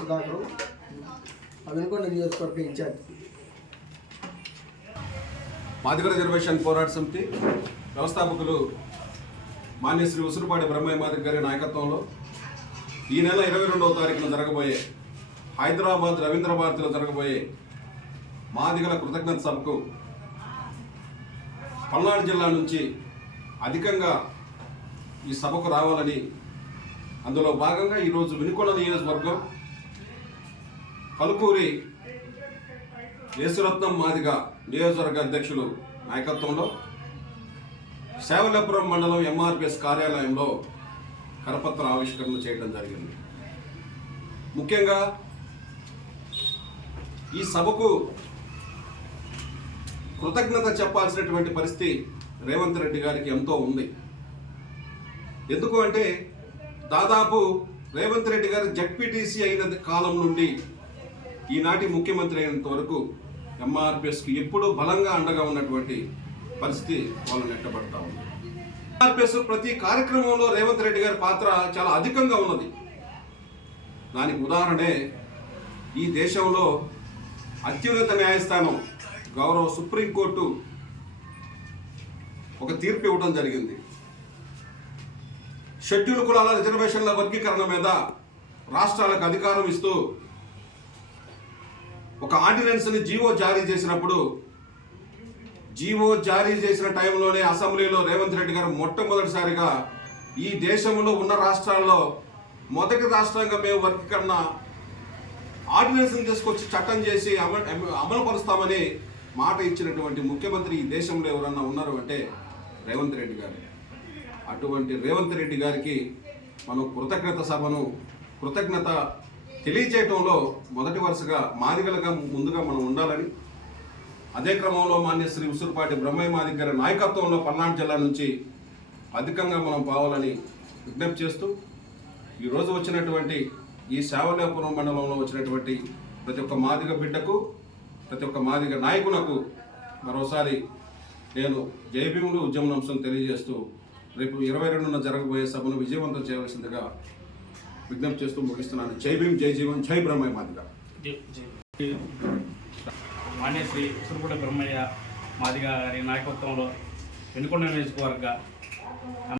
సుధాకర్ అవినకొండ నియోజకవర్గ incharge. Madiga reservation పోరాట సమితి వ్యవస్థాపకులు మాన్య శ్రీ ఉసురుపాటి బ్రహ్మయ్య మాదిగ గారి నాయకత్వంలో ఈ నెల ఇరవై రెండవ తారీఖున జరగబోయే హైదరాబాద్ రవీంద్ర భారతిలో జరగబోయే మాదిగల కృతజ్ఞత సభకు పల్నాడు జిల్లా నుంచి అధికంగా ఈ సభకు రావాలని అందులో భాగంగా ఈరోజు వినుకొండ నియోజకవర్గం కలుపూరి యేసురత్నం మాదిగా నియోజకవర్గ అధ్యక్షులు నాయకత్వంలో సేవలపురం మండలం ఎంఆర్పిఎస్ కార్యాలయంలో కరపత్ర ఆవిష్కరణ చేయడం జరిగింది. ముఖ్యంగా ఈ సభకు కృతజ్ఞత చెప్పాల్సినటువంటి పరిస్థితి రేవంత్ రెడ్డి గారికి ఎంతో ఉంది. ఎందుకు అంటే దాదాపు రేవంత్ రెడ్డి గారు జడ్పీటీసీ అయిన కాలం నుండి ఈనాటి ముఖ్యమంత్రి అయినంత వరకు ఎంఆర్పిఎస్కి ఎప్పుడూ బలంగా అండగా ఉన్నటువంటి పరిస్థితి వాళ్ళు నెట్టబడతా ఉంది. ఎంఆర్పిఎస్ ప్రతి కార్యక్రమంలో రేవంత్ రెడ్డి గారి పాత్ర చాలా అధికంగా ఉన్నది. దానికి ఉదాహరణే ఈ దేశంలో అత్యున్నత న్యాయస్థానం గౌరవ సుప్రీంకోర్టు ఒక తీర్పు ఇవ్వడం జరిగింది. షెడ్యూల్ కులాల రిజర్వేషన్ల వర్గీకరణ మీద రాష్ట్రాలకు అధికారం ఇస్తూ ఒక ఆర్డినెన్స్ని జీవో జారీ చేసినప్పుడు జీవో జారీ చేసిన టైంలోనే అసెంబ్లీలో రేవంత్ రెడ్డి గారు మొట్టమొదటిసారిగా ఈ దేశంలో ఉన్న రాష్ట్రాల్లో మొదటి రాష్ట్రంగా మేము వర్గీకరణ ఆర్డినెన్స్ని తీసుకొచ్చి చట్టం చేసి అమలు అమలుపరుస్తామని మాట ఇచ్చినటువంటి ముఖ్యమంత్రి ఈ దేశంలో ఎవరన్నా ఉన్నారు అంటే రేవంత్ రెడ్డి గారు. అటువంటి రేవంత్ రెడ్డి గారికి మనం కృతజ్ఞత సభను కృతజ్ఞత తెలియచేయటంలో మొదటి వరుసగా మాదిగలుగా ముందుగా మనం ఉండాలని అదే క్రమంలో మాన్య శ్రీ ఉసురుపాటి బ్రహ్మయ్య మాదిగ గారి నాయకత్వంలో పల్నాడు జిల్లా నుంచి అధికంగా మనం పోవాలని విజ్ఞప్తి చేస్తూ ఈరోజు వచ్చినటువంటి ఈ శావలేపురం మండలంలో వచ్చినటువంటి ప్రతి ఒక్క మాదిగ బిడ్డకు ప్రతి ఒక్క మాదిగ నాయకునకు మరోసారి నేను జయభీములు ఉద్యమ అంశం తెలియజేస్తూ రేపు ఇరవై రెండున జరగబోయే సభను విజయవంతం చేయవలసిందిగా విజ్ఞప్తి చేస్తూ ముగిస్తున్నాను. జై భీమ్ జై జీవన్ జై బ్రహ్మయ్య మాదిగా. మాన్య శ్రీ బ్రహ్మయ్య మాదిగ గారి నాయకత్వంలో వెనుకొండ నియోజకవర్గ